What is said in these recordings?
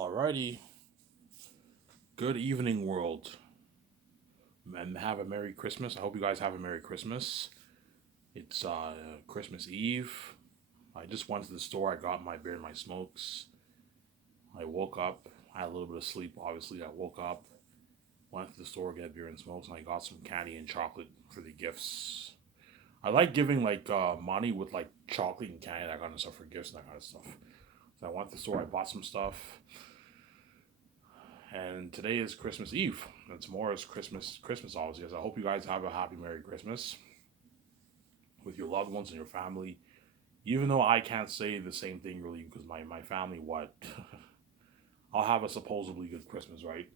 Alrighty. Good evening, world. And have a Merry Christmas. I hope you guys have a Merry Christmas. It's Christmas Eve. I just went to the store. I got my beer and my smokes. I woke up. I had a little bit of sleep, obviously. I woke up, went to the store, get beer and smokes, and I got some candy and chocolate for the gifts. I like giving money with like chocolate and candy, that kind of stuff for gifts and that kind of stuff. So I went to the store. I bought some stuff. And today is Christmas Eve. And tomorrow is Christmas obviously. So I hope you guys have a happy Merry Christmas with your loved ones and your family. Even though I can't say the same thing really because my family what I'll have a supposedly good Christmas, right?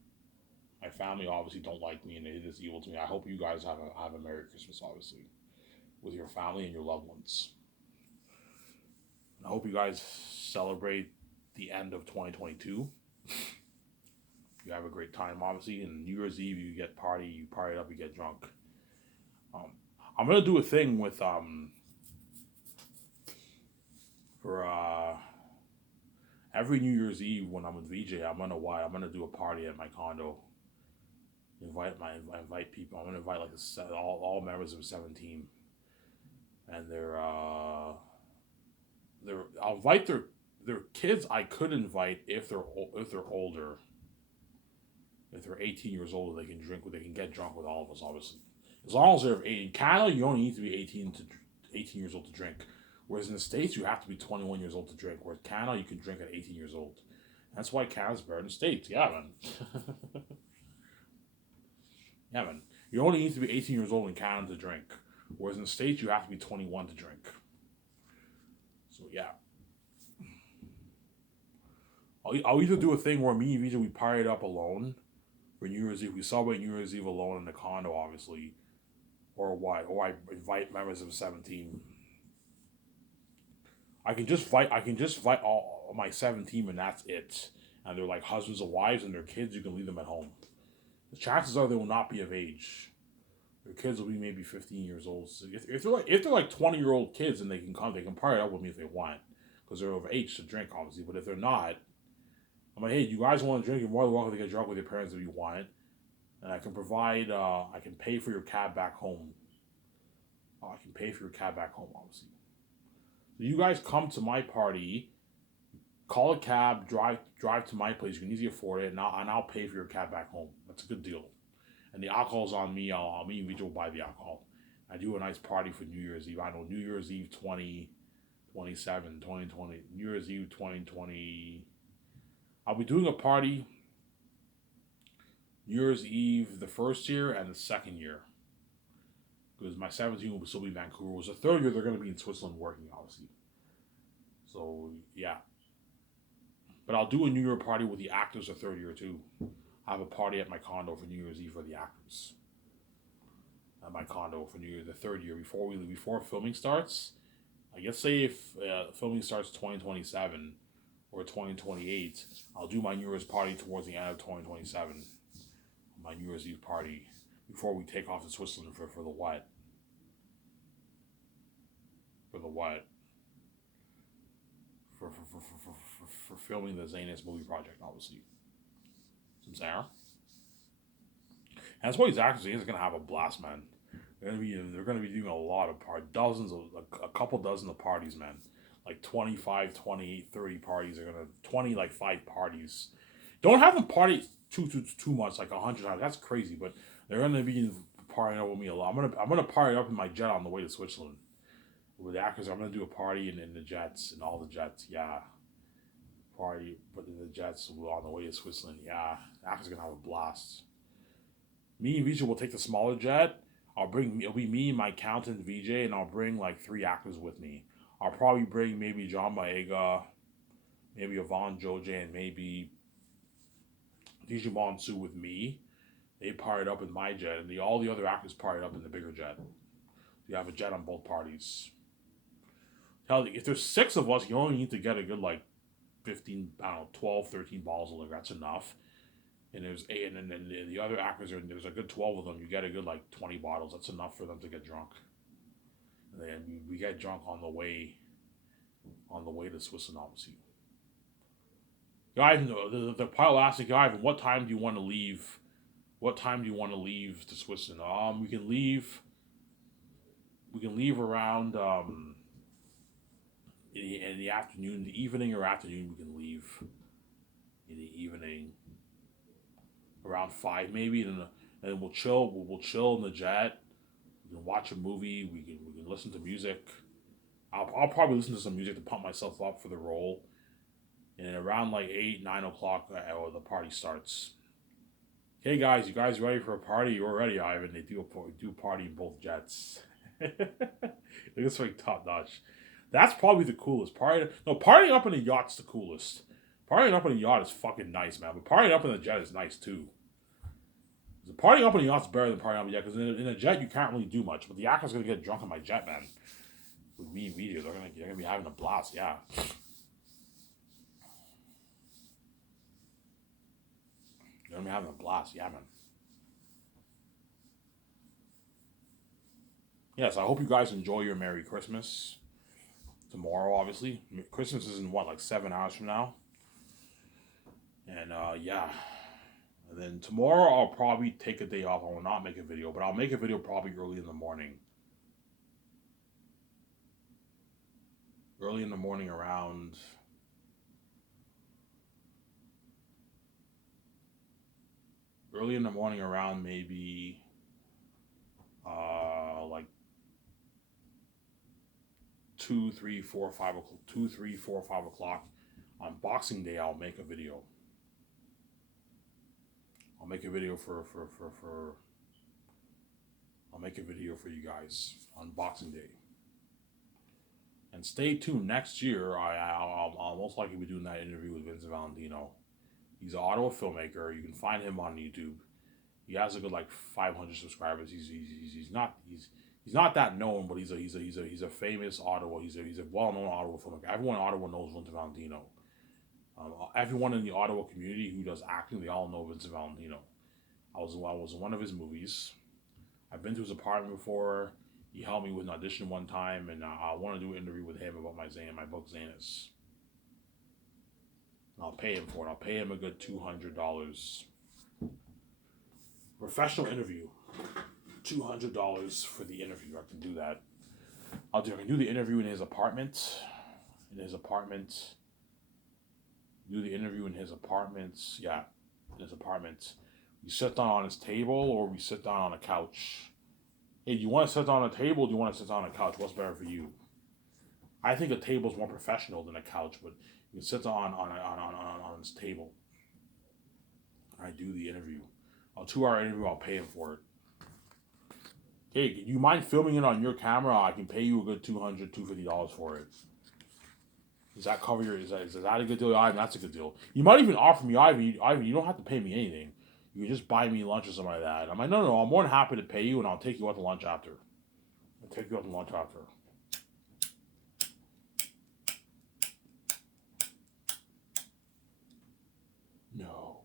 My family obviously don't like me and it is evil to me. I hope you guys have a Merry Christmas obviously with your family and your loved ones. And I hope you guys celebrate the end of 2022. You have a great time, obviously. And New Year's Eve, you party up, you get drunk. Um, I'm gonna do a thing with for every New Year's Eve when I'm with VJ. I'm gonna do a party at my condo. Invite people. I'm gonna invite all members of 17, and I'll invite their kids. I could invite if they're older. If they're 18 years old, they can drink. They can get drunk with all of us, obviously. As long as they're 18. In Canada, you only need to be 18 years old to drink. Whereas in the States, you have to be 21 years old to drink. Whereas Canada, you can drink at 18 years old. That's why Canada's better than the States. Yeah, man. Yeah, man. You only need to be 18 years old in Canada to drink. Whereas in the States, you have to be 21 to drink. So, yeah. I'll either do a thing where me and Vija, we party it up alone for New Year's Eve. We celebrate New Year's Eve alone in the condo, obviously. Or what? Or I invite members of 17. I can just invite all my 17 and that's it. And they're like husbands and wives and their kids, you can leave them at home. The chances are they will not be of age. Their kids will be maybe 15 years old. So if they're like 20-year-old kids and they can come, they can party up with me if they want. Because they're of age to drink, obviously. But if they're not, I'm like, hey, you guys want to drink? You're more than welcome to get drunk with your parents if you want. And I can provide, I can pay for your cab back home. I can pay for your cab back home, obviously. So you guys come to my party, call a cab, drive to my place. You can easily afford it, and I'll pay for your cab back home. That's a good deal. And the alcohol's on me. Me and Vito will buy the alcohol. I do a nice party for New Year's Eve. I know New Year's Eve 2027, 2020, New Year's Eve 2020. I'll be doing a party New Year's Eve the first year and the second year. Because my 17 will still be in Vancouver. It was the third year they're going to be in Switzerland working, obviously. So, yeah. But I'll do a New Year party with the actors the third year, too. I have a party at my condo for New Year's Eve for the actors. At my condo for New Year, the third year, before filming starts. I guess say if filming starts 2027 or 2028, I'll do my New Year's party towards the end of 2027. My New Year's Eve party before we take off to Switzerland for the what? For the what? For filming the Zaynus movie project, obviously. Some Sarah. And that's why these actors are gonna have a blast, man. They're gonna be doing a lot of a couple dozen of parties, man. Like 25, 28, 30 parties. They're gonna 20 like 5 parties. Don't have them party too much, like 100 times. That's crazy, but they're gonna be partying up with me a lot. I'm gonna party up in my jet on the way to Switzerland. With the actors, I'm gonna do a party in the jets and all the jets. Yeah, party, but in the jets on the way to Switzerland. Yeah, the actors are gonna have a blast. Me and VJ will take the smaller jet. It'll be me, my accountant VJ, and I'll bring like 3 actors with me. I'll probably bring maybe John Baega, maybe Yvonne Joje, and maybe DJ Monsu with me. They partied up in my jet, and all the other actors partied up in the bigger jet. You have a jet on both parties. Hell, if there's 6 of us, you only need to get a good like 15, I don't know, 12, 13 bottles of liquor. That's enough. And there's 8, and then the other actors there's a good 12 of them. You get a good like 20 bottles. That's enough for them to get drunk. And then we get drunk on the way to Switzerland, obviously. Ivan, the pilot asked me, Ivan, what time do you want to leave? What time do you want to leave to Switzerland? We can leave. We can leave around in the afternoon, the evening or afternoon. We can leave in the evening around 5 maybe, and we'll chill. We'll chill in the jet. We can watch a movie. We can listen to music. I'll probably listen to some music to pump myself up for the role. And around like 8, 9 o'clock, the party starts. Hey guys, you guys ready for a party? You're ready, Ivan. They do a party in both jets. It's like top notch. That's probably the coolest party. No, partying up in a yacht's the coolest. Partying up in a yacht is fucking nice, man. But partying up in a jet is nice too. The partying up in a yacht's better than partying up in a jet because in a jet you can't really do much. But the actor's gonna get drunk on my jet, man. With me, video, they're gonna be having a blast. Yeah. They're gonna be having a blast. Yeah, man. Yes, I hope you guys enjoy your Merry Christmas. Tomorrow, obviously. Christmas is in what, like 7 hours from now? And yeah. And then tomorrow I'll probably take a day off. I will not make a video, but I'll make a video probably early in the morning. Early in the morning around maybe like 2, 3, 4, 5 o'clock on Boxing Day. I'll make a video. I'll make a video for I'll make a video for you guys on Boxing Day. And stay tuned. Next year, I'll most likely be doing that interview with Vince Valentino. He's an Ottawa filmmaker. You can find him on YouTube. He has a good like 500 subscribers. He's not that known, but he's a famous Ottawa. He's a well known Ottawa filmmaker. Everyone in Ottawa knows Vince Valentino. Everyone in the Ottawa community who does acting, they all know Vince Valentino. I was in one of his movies. I've been to his apartment before. He helped me with an audition one time, and I want to do an interview with him about my book Zanus. I'll pay him for it. I'll pay him a good $200. Professional interview. $200 for the interview. I can do that. I can do the interview in his apartment. Do the interview in his apartment. Yeah, in his apartment. We sit down on his table or we sit down on a couch. Hey, do you want to sit down on a table or do you want to sit down on a couch? What's better for you? I think a table is more professional than a couch, but you can sit down on his table. I do the interview. A 2 hour interview, I'll pay him for it. Hey, do you mind filming it on your camera? I can pay you a good $200, $250 for it. Does that cover your? Is that a good deal, Ivan? That's a good deal. You might even offer me, Ivan, you don't have to pay me anything. You can just buy me lunch or something like that. I'm like, no, I'm more than happy to pay you, and I'll take you out to lunch after. No.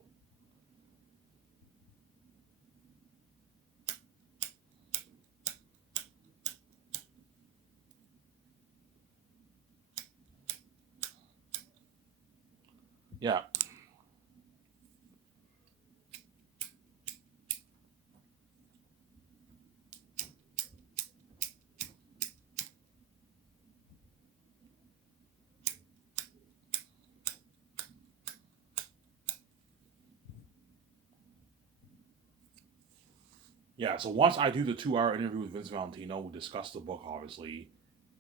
Yeah. Yeah, so once I do the 2 hour interview with Vince Valentino, we discuss the book, obviously.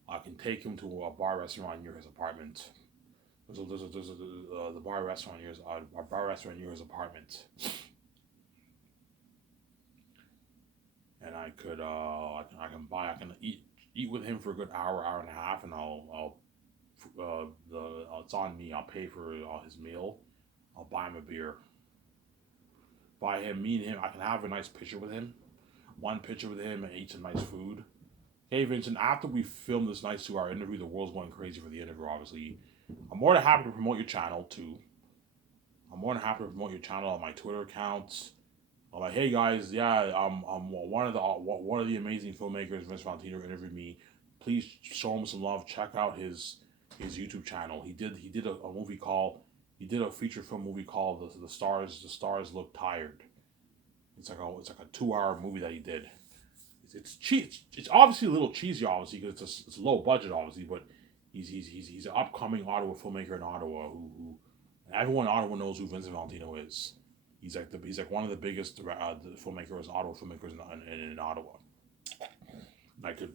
I can take him to a bar restaurant near his apartment. The bar restaurant near near his apartment. And I can eat with him for a good hour and a half, and it's on me. I'll pay for his meal. I'll buy him a beer. Me and him, I can have a nice picture with him. One picture with him and eat some nice food. Hey Vincent, after we film this nice 2 hour interview, the world's going crazy for the interview, obviously. I'm more than happy to promote your channel too. I'm more than happy to promote your channel on my Twitter accounts. I'm like, hey guys, yeah, I'm one of the amazing filmmakers. Vince Valentino interviewed me. Please show him some love. Check out his YouTube channel. He did a movie called He did a feature film movie called the Stars. The Stars Look Tired. It's like a 2 hour movie that he did. It's cheap. It's obviously a little cheesy, obviously, because it's low budget, obviously. But he's an upcoming Ottawa filmmaker in Ottawa who everyone in Ottawa knows who Vincent Valentino is. He's like one of the biggest filmmakers, Ottawa filmmakers in Ottawa. And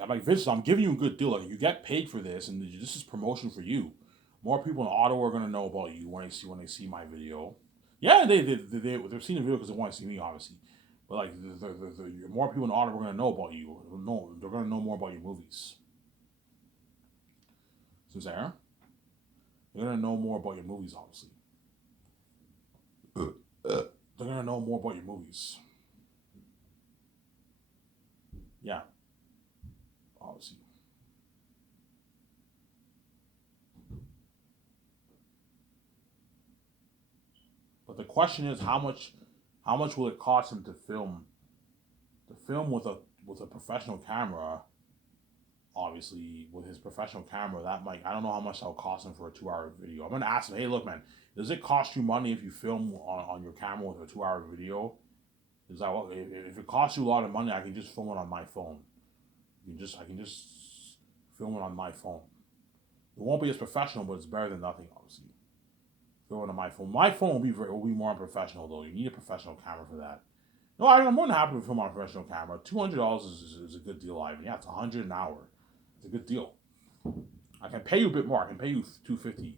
I'm like, Vincent, I'm giving you a good deal. Like, you get paid for this, and this is promotion for you. More people in Ottawa are gonna know about you when they see my video. Yeah, they've seen the video because they want to see me, obviously. But like, more people in Ottawa are gonna know about you. No, they're gonna know more about your movies. So Sarah, they're gonna know more about your movies, obviously. They're gonna know more about your movies. Yeah, obviously. But the question is, how much will it cost him to film? To film with a professional camera, obviously with his professional camera, that might, I don't know how much that'll cost him for a 2 hour video. I'm gonna ask him, hey, look, man, does it cost you money if you film on your camera with a 2 hour video? Is that what, if it costs you a lot of money, I can just film it on my phone. I can just film it on my phone. It won't be as professional, but it's better than nothing, obviously. Film it on my phone. My phone will be more unprofessional though. You need a professional camera for that. No, I'm more than happy to film on a professional camera. $200 is a good deal, Ivan. Yeah, it's $100 an hour. It's a good deal. I can pay you a bit more. I can pay you $250,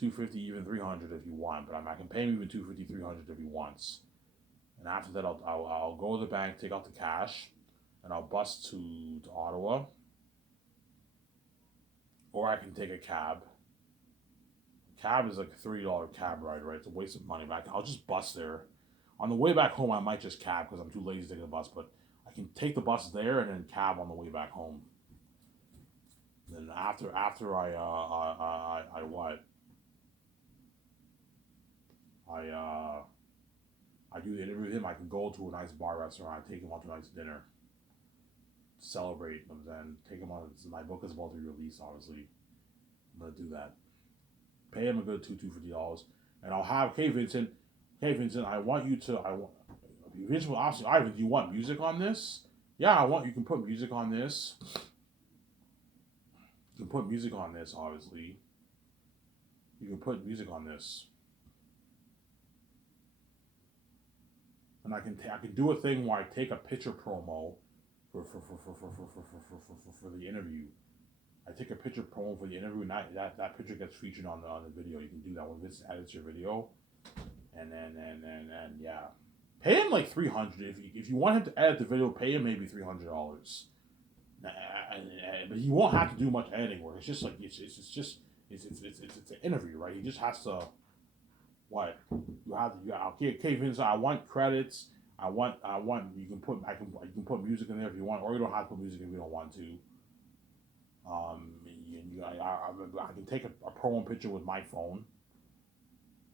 even $300 if you want. But I can pay you even $250, $300 if he wants. And after that, I'll go to the bank, take out the cash, and I'll bus to Ottawa. Or I can take a cab. Cab is like a $30 cab ride, right? It's a waste of money. But I'll just bus there. On the way back home, I might just cab because I'm too lazy to take the bus. But I can take the bus there and then cab on the way back home. Then after I what? I do the interview with him. I can go to a nice bar restaurant. I take him out to a nice dinner. Celebrate and then take him on. My book is about to be released. Obviously, I'm gonna do that. Pay him a good $250, and I'll have, hey Vincent, I want you to, Vincent will ask you, Ivan, do you want music on this? Yeah, you can put music on this. You can put music on this, obviously. You can put music on this. And I can do a thing where I take a picture promo for the interview. I take a picture promo for the interview, and that picture gets featured on the video. You can do that when Vince edits your video, and yeah, pay him like $300 if you want him to edit the video. Pay him maybe $300, but he won't have to do much editing work. It's just like it's an interview, right? He just has to. What you have okay, Vince. I want credits. I want you can put music in there if you want, or you don't have to put music if you don't want to. I can take a promo picture with my phone,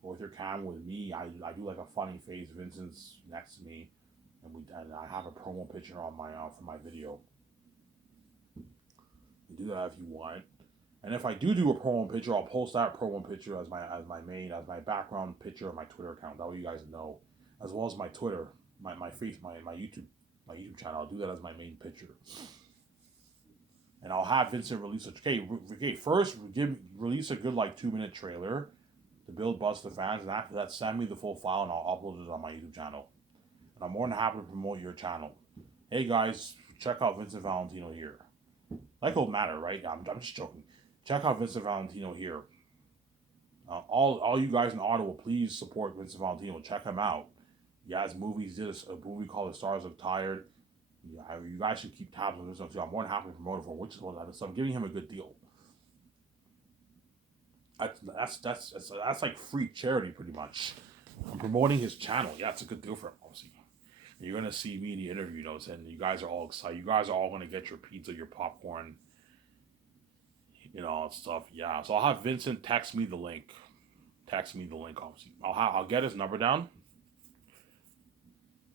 or with your camera with me. I do like a funny face. Vincent's next to me, and I have a promo picture on my for my video. You do that if you want. And if I do a promo picture, I'll post that promo picture as my background picture on my Twitter account. That way you guys know, as well as my Twitter, my YouTube channel. I'll do that as my main picture. And I'll have Vincent release first release a good like 2-minute trailer to build buzz to fans, and after that send me the full file and I'll upload it on my YouTube channel. And I'm more than happy to promote your channel. Hey guys, check out Vincent Valentino here. Like it'll matter, right? I'm just joking. Check out Vincent Valentino here. All you guys in Ottawa, please support Vincent Valentino. Check him out. He has movies. He did a movie called The Stars Look Tired. Yeah, you guys should keep tabs on this stuff too. I'm more than happy to promote it for which one that is. So I'm giving him a good deal. That's like free charity pretty much. I'm promoting his channel. Yeah, it's a good deal for him, obviously. You're gonna see me in the interview notes, and you guys are all excited. You guys are all gonna get your pizza, your popcorn, all that stuff. Yeah. So I'll have Vincent text me the link. Obviously. I'll get his number down.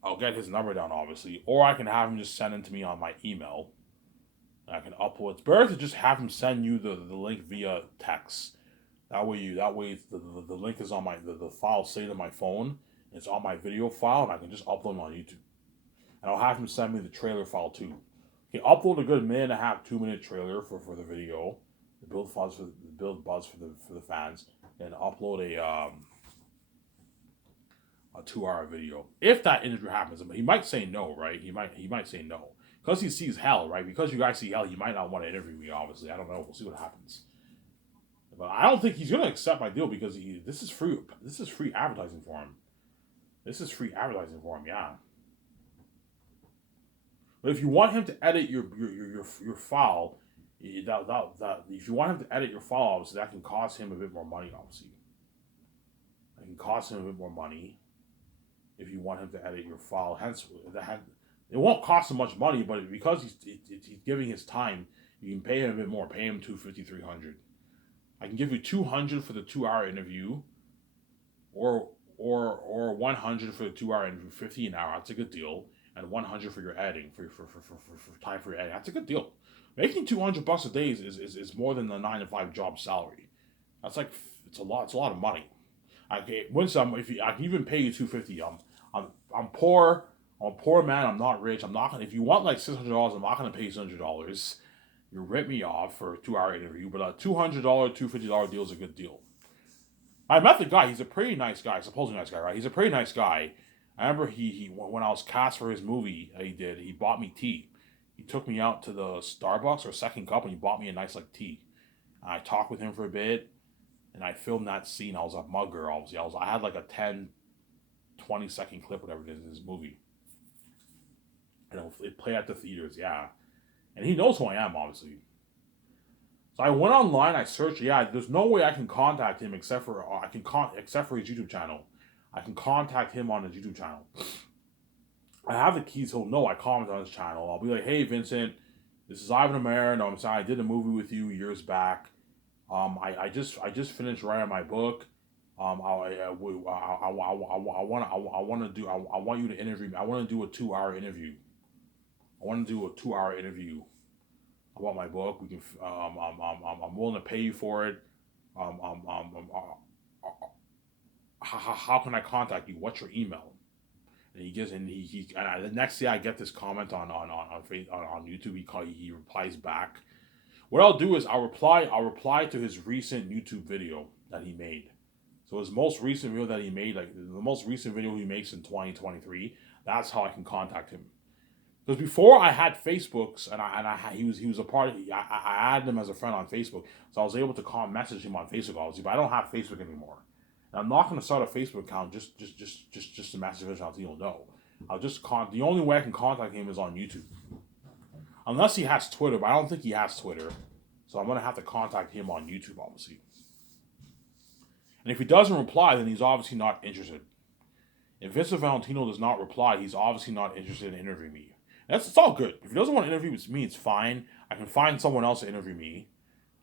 Obviously, or I can have him just send it to me on my email. I can upload. It's better to just have him send you the link via text. That way the link is on the file saved on my phone. It's on my video file, and I can just upload it on YouTube. And I'll have him send me the trailer file too. Okay, upload a good minute and a half, 2 minute trailer for the video, the build buzz for the fans, and upload a 2 hour video. If that interview happens, he might say no, right? He might say no because he sees hell, right? Because you guys see hell, he might not want to interview me. Obviously, I don't know. We'll see what happens. But I don't think he's gonna accept my deal because this is free. This is free advertising for him. This is free advertising for him. Yeah. But if you want him to edit your file, if you want him to edit your file, obviously that can cost him a bit more money. Obviously, it can cost him a bit more money if you want him to edit your file. Hence, it won't cost him much money, but because he's giving his time, you can pay him a bit more. Pay him $250, $300. I can give you $200 for the 2 hour interview, or 100 for the 2 hour interview, 50 an hour. That's a good deal, and 100 for your editing, for time for your editing. That's a good deal. Making $200 a day is more than a 9 to 5 job salary. That's like it's a lot. It's a lot of money. I can even pay you $250. I'm poor. I'm a poor man. I'm not rich. I'm not gonna. If you want like $600, I'm not gonna pay you $600. You rip me off for a 2 hour interview, but a $200, $250 deal is a good deal. I met the guy. He's a pretty nice guy. Supposedly nice guy, right? He's a pretty nice guy. I remember he when I was cast for his movie that he did, he bought me tea. He took me out to the Starbucks or Second Cup and he bought me a nice like tea. And I talked with him for a bit and I filmed that scene. I was a mugger, obviously. I had like a 10, 20 second clip, whatever it is, in his movie. And it played at the theaters, yeah. And he knows who I am, obviously. So I went online, I searched. Yeah, there's no way I can contact him except for his YouTube channel. I can contact him on his YouTube channel. I have the keys. He'll know I commented on his channel. I'll be like, "Hey, Vincent, this is Ivan Amir. No, I'm sorry, I did a movie with you years back. I just finished writing my book. I want you to interview me. I want to do a 2 hour interview. I want to do a 2 hour interview about my book. We can. I'm willing to pay you for it. Um, um, um, um, how can I contact you? What's your email?" And he gives, and the next day I get this comment on YouTube. He replies back. What I'll do is I'll reply to his recent YouTube video that he made. So his most recent video that he made, like the most recent video he makes in 2023, that's how I can contact him. Because before I had Facebooks, he was a part of. I added him as a friend on Facebook, so I was able to message him on Facebook, obviously. But I don't have Facebook anymore. And I'm not going to start a Facebook account just to message him so he'll know. The only way I can contact him is on YouTube, unless he has Twitter. But I don't think he has Twitter, so I'm going to have to contact him on YouTube, obviously. And if he doesn't reply, then he's obviously not interested. If Vincent Valentino does not reply, he's obviously not interested in interviewing me. It's all good. If he doesn't want to interview with me, it's fine. I can find someone else to interview me.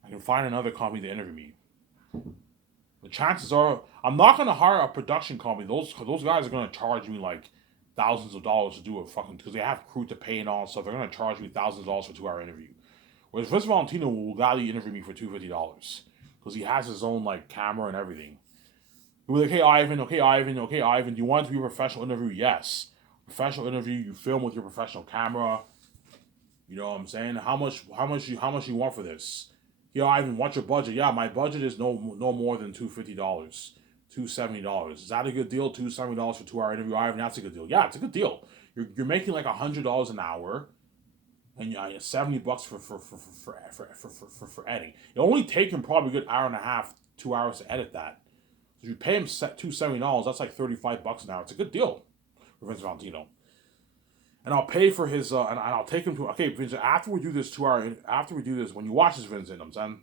I can find another company to interview me. The chances are, I'm not going to hire a production company. Those guys are going to charge me like thousands of dollars to do a fucking, because they have crew to pay and all that stuff. They're going to charge me thousands of dollars for a 2 hour interview. Whereas Vincent Valentino will gladly interview me for $250 because he has his own like camera and everything. He'll be like, "Hey Ivan, okay Ivan, do you want it to be a professional interview?" Yes. Professional interview, you film with your professional camera. You know what I'm saying? How much you want for this? "Yeah, Ivan, what's your budget?" "Yeah, my budget is no more than $250, $270. Is that a good deal? $270 for 2 hour interview, Ivan? That's a good deal. Yeah, it's a good deal. You're making like $100 an hour, and $70 for editing. It only take him probably a good hour and a half, 2 hours to edit that. So if you pay him $270, that's like $35 an hour. It's a good deal for Vincent Valentino. And I'll pay for his, and I'll take him to, okay, Vincent, after we do this 2 hour, after we do this, when you watch this, Vincent, I'm saying,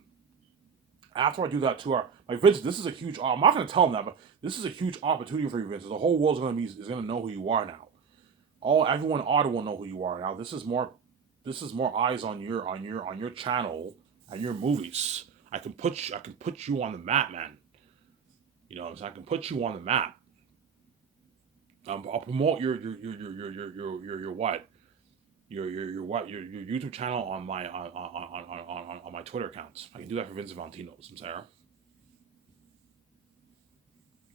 after I do that 2 hour, like, Vincent, this is a huge, I'm not going to tell him that, but this is a huge opportunity for you, Vincent. The whole world's going to know who you are now. Everyone in Ottawa will know who you are now. This is more eyes on your channel and your movies. I can put you on the map, man. You know, so I can put you on the map. I'll promote your what? your YouTube channel on my on my Twitter accounts. I can do that for Vincent Valentino, some Sarah.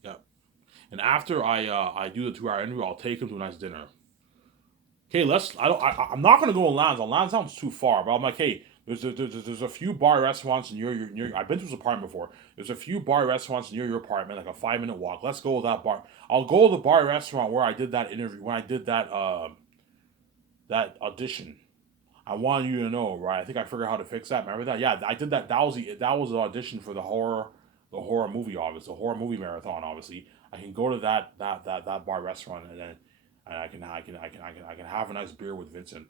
Yeah. And after I do the 2 hour interview, I'll take him to a nice dinner. Okay, I'm not gonna go to Lands. Lands sounds too far, but I'm like, hey, there's a few bar restaurants near. I've been to his apartment before. There's a few bar restaurants near your apartment, like a 5 minute walk. Let's go to that bar. I'll go to the bar restaurant where I did that interview, when I did that audition. I want you to know, right? I think I figured out how to fix that. Remember that? Yeah, I did that. That was an audition for the horror movie, obviously, the horror movie marathon. Obviously, I can go to that bar restaurant, and then I can have a nice beer with Vincent.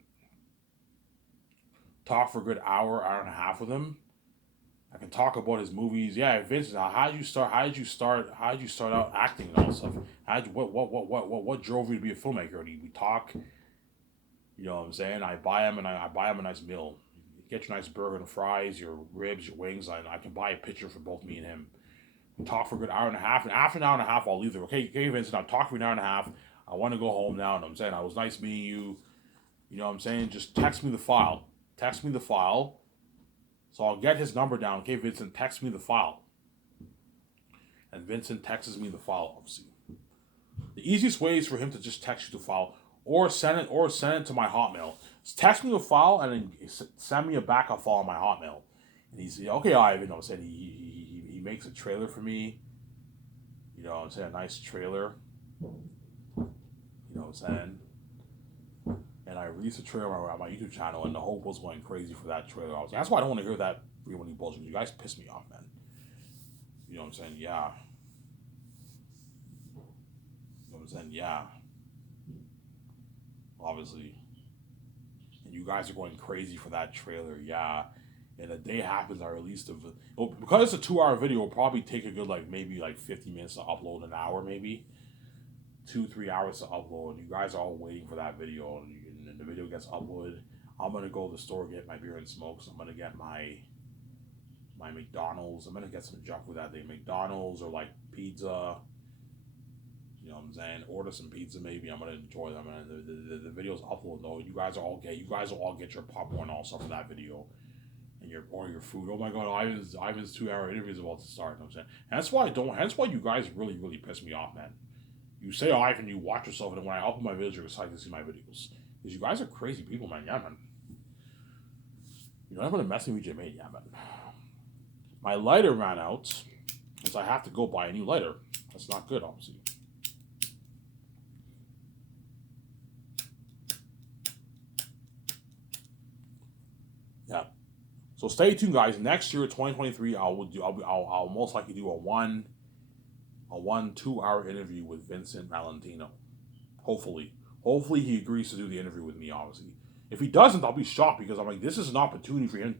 Talk for a good hour and a half with him. I can talk about his movies. Yeah, Vincent, how did you start? How did you start out acting and all that stuff? What drove you to be a filmmaker? And we talk. You know what I'm saying? I buy him a nice meal. Get your nice burger and fries, your ribs, your wings, and I can buy a picture for both me and him. We talk for a good hour and a half, and after an hour and a half, I'll leave there. Okay, Vincent, I've talked for an hour and a half. I want to go home now, and I'm saying, I was nice meeting you. You know what I'm saying? Just text me the file. Text me the file. So I'll get his number down. Okay, Vincent, text me the file. And Vincent texts me the file, obviously. The easiest way is for him to just text you the file, or send it to my Hotmail. Just text me the file and then send me a backup file on my Hotmail. And he's okay, Ivan. I said he makes a trailer for me. You know what I'm saying? A nice trailer. You know what I'm saying? And I released a trailer on my YouTube channel, and the whole was going crazy for that trailer. That's why I don't want to hear that freewheeling bullshit. You guys piss me off, man. You know what I'm saying? Yeah. You know what I'm saying? Yeah. Obviously. And you guys are going crazy for that trailer, yeah. And the day happens, I released the because it's a 2 hour video, it'll probably take a good maybe 50 minutes to upload, an hour maybe. 2-3 hours to upload. You guys are all waiting for that video, and the video gets uploaded. I'm gonna go to the store, get my beer and smokes. I'm gonna get my McDonald's. I'm gonna get some junk for that day. McDonald's or pizza. You know what I'm saying? Order some pizza maybe. I'm gonna enjoy them. The video's uploaded though. You guys will all get your popcorn also for that video. And your food. Oh my god, Ivan's 2 hour interview is about to start. You know what I'm saying? Hence why you guys really, really piss me off, man. You say Ivan, you watch yourself, and when I upload my videos, you're excited to see my videos. Because you guys are crazy people, man. Yeah, man. You're not gonna mess with me, mate. Yeah, man. My lighter ran out, so I have to go buy a new lighter. That's not good, obviously. Yeah. So stay tuned, guys. Next year, 2023, I'll most likely do a 2 hour interview with Vincent Valentino. Hopefully he agrees to do the interview with me. Obviously, if he doesn't, I'll be shocked, because I'm like, this is an opportunity for him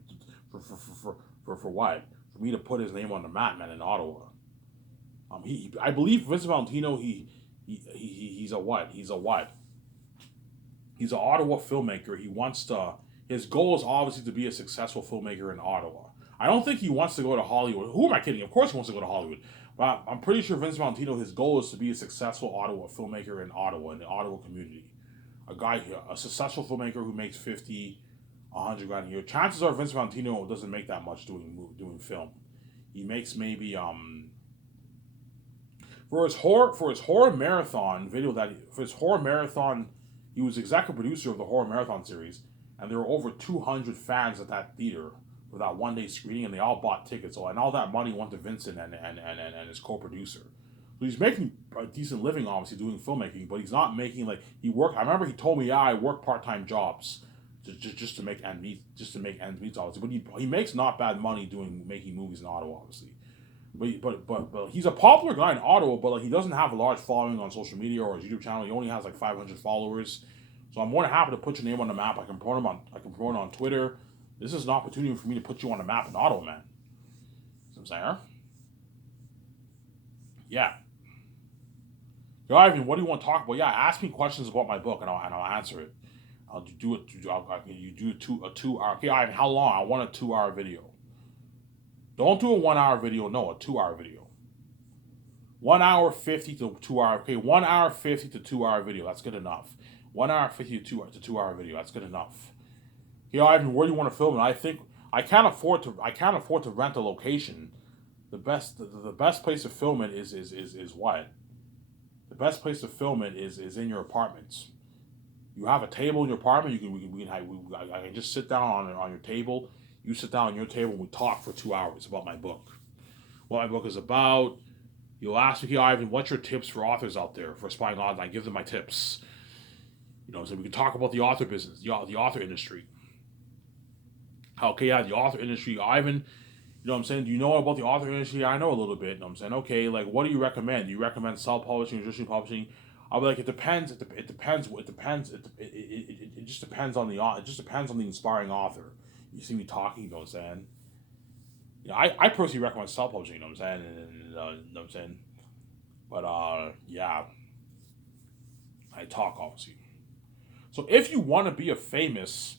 for what? For me to put his name on the map, man, in Ottawa. I believe Vincent Valentino. He's a what? He's an Ottawa filmmaker. His goal is obviously to be a successful filmmaker in Ottawa. I don't think he wants to go to Hollywood. Who am I kidding? Of course he wants to go to Hollywood. But I'm pretty sure Vince Valentino, his goal is to be a successful Ottawa filmmaker in the Ottawa community. A successful filmmaker who makes 50, 100 grand a year. Chances are Vince Valentino doesn't make that much doing film. He makes maybe for his horror marathon video he was executive producer of the horror marathon series, and there were over 200 fans at that theater for that 1 day screening, and they all bought tickets. So, and all that money went to Vincent and his co-producer. So he's making a decent living, obviously, doing filmmaking, but he's not making I remember he told me, yeah, I work part-time jobs just to make ends meet, obviously. But he makes not bad money making movies in Ottawa, obviously. But he's a popular guy in Ottawa, but he doesn't have a large following on social media or his YouTube channel. He only has 500 followers. So I'm more than happy to put your name on the map. I can promote him on Twitter. This is an opportunity for me to put you on the map in Ottawa, man. See what I'm saying? Yeah. Yo, Ivan, what do you want to talk about? Yeah, ask me questions about my book, and I'll answer it. I'll do it. You do a 2 hour. Okay, Ivan, how long? I want a 2 hour video. Don't do a 1 hour video. No, a 2 hour video. 1 hour 50 to 2 hour. Okay, 1 hour 50 to 2 hour video. That's good enough. 1 hour 50 to 2 hour video. That's good enough. Hey Ivan, where do you want to film it? I think I can't afford to rent a location. The best place to film it is what? The best place to film it is in your apartments. You have a table in your apartment. I can just sit down on your table. You sit down on your table and we talk for 2 hours about my book. What my book is about. You'll ask me, hey, Ivan, what's your tips for authors out there for aspiring authors? I give them my tips. So we can talk about the author business, the author industry. Okay, yeah, the author industry, Ivan. What I'm saying? Do you know about the author industry? I know a little bit. I'm saying, okay, like, what do you recommend? Do you recommend self-publishing, traditional publishing? I'll be like, it depends. It depends. It depends. It just depends on it just depends on the inspiring author. You see me talking, you know what I'm saying? I personally recommend self-publishing, you know what I'm saying? And you know what I'm saying? But, yeah, I talk, obviously. So if you want to be a famous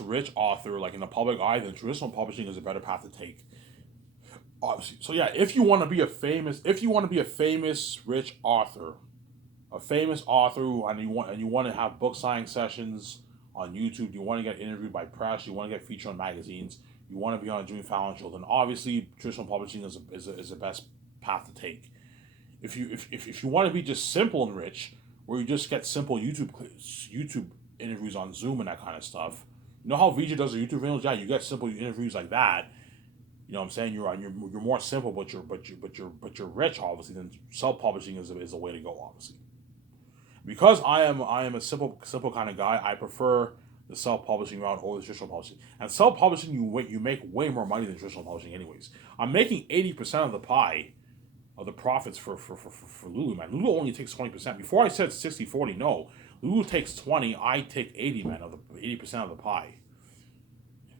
rich author, like in the public eye, then traditional publishing is a better path to take. Obviously. So yeah, if you want to be a famous rich author, and you want to have book signing sessions on YouTube, you want to get interviewed by press, you want to get featured on magazines, you want to be on a Jimmy Fallon show, then obviously traditional publishing is the best path to take. If you want to be just simple and rich, where you just get simple YouTube interviews on Zoom and that kind of stuff. You know how VJ does the YouTube videos? Yeah, you get simple interviews like that. You know what I'm saying? You're more simple, but you're rich, obviously. Then self-publishing is a way to go, obviously. Because I am a simple kind of guy, I prefer the self-publishing route over the traditional publishing. And self-publishing, you make way more money than traditional publishing, anyways. I'm making 80% of the pie of the profits for Lulu, man. Lulu only takes 20%. Before I said 60-40, no. Lulu takes 20, I take 80, man, of the 80% of the pie.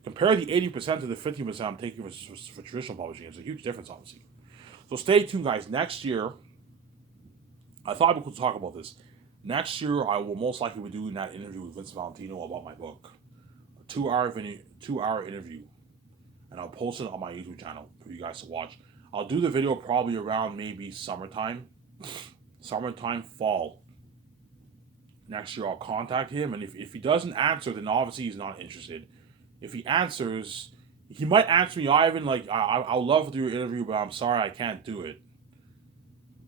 Compare the 80% to the 50% I'm taking for traditional publishing. It's a huge difference, obviously. So stay tuned, guys. Next year, I thought we could talk about this. Next year, I will most likely be doing that interview with Vince Valentino about my book. A 2-hour interview. And I'll post it on my YouTube channel for you guys to watch. I'll do the video probably around maybe summertime, fall. Next year I'll contact him, and if he doesn't answer, then obviously he's not interested. If he answers, he might answer me, Ivan, like, I'll love to do your interview, but I'm sorry I can't do it.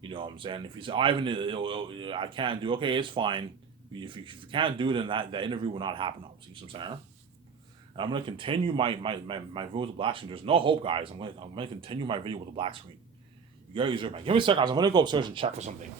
You know what I'm saying? If he says, Ivan, I can't do it, okay, it's fine. If you can't do it, then that interview will not happen, obviously. You know what I'm saying? And I'm going to continue my video with the black screen. There's no hope, guys. I'm going to continue my video with the black screen. You guys are, man. Give me a second, guys. I'm going to go upstairs and check for something.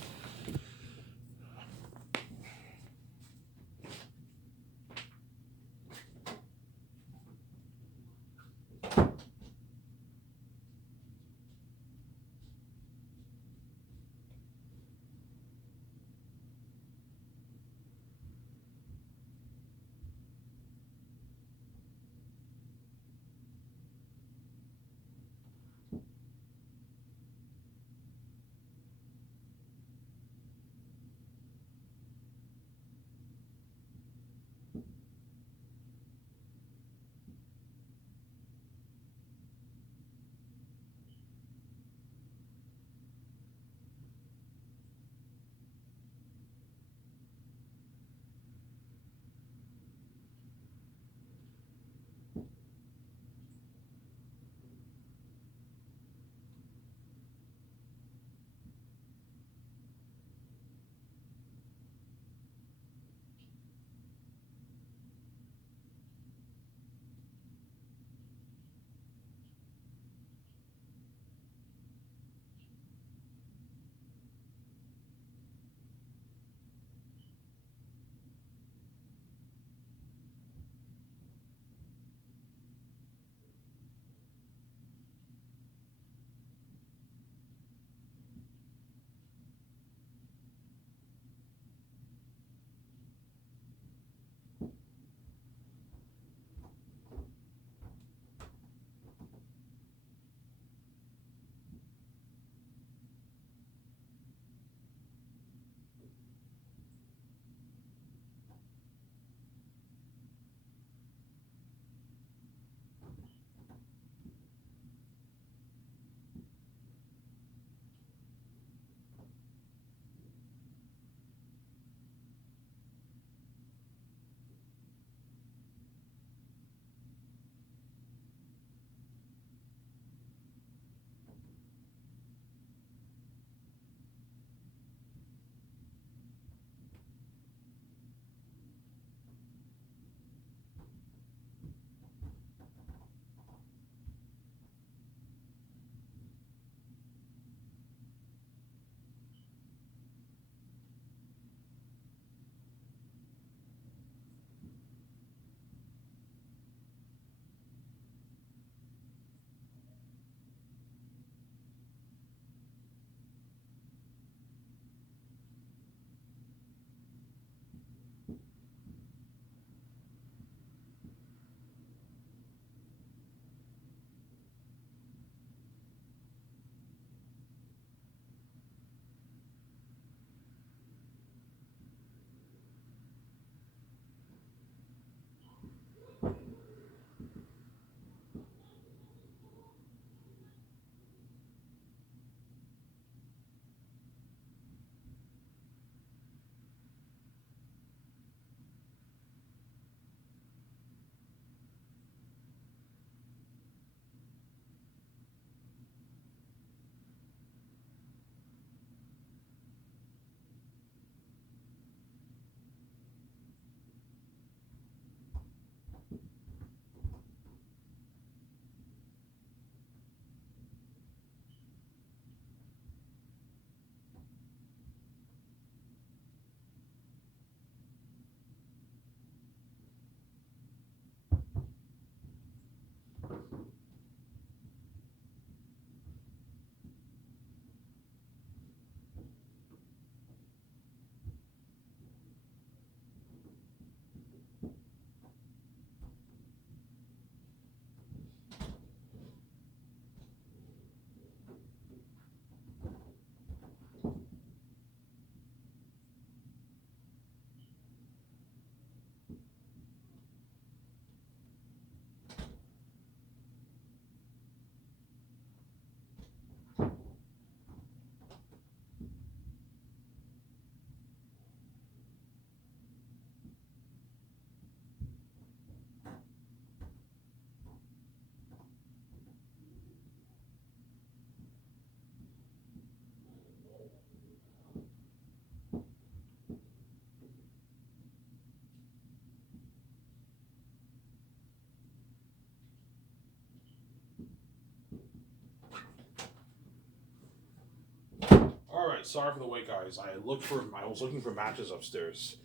sorry for the wait, guys. I was looking for matches upstairs.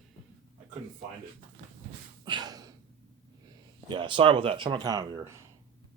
I couldn't find it. Yeah, sorry about that. Check my calendar here.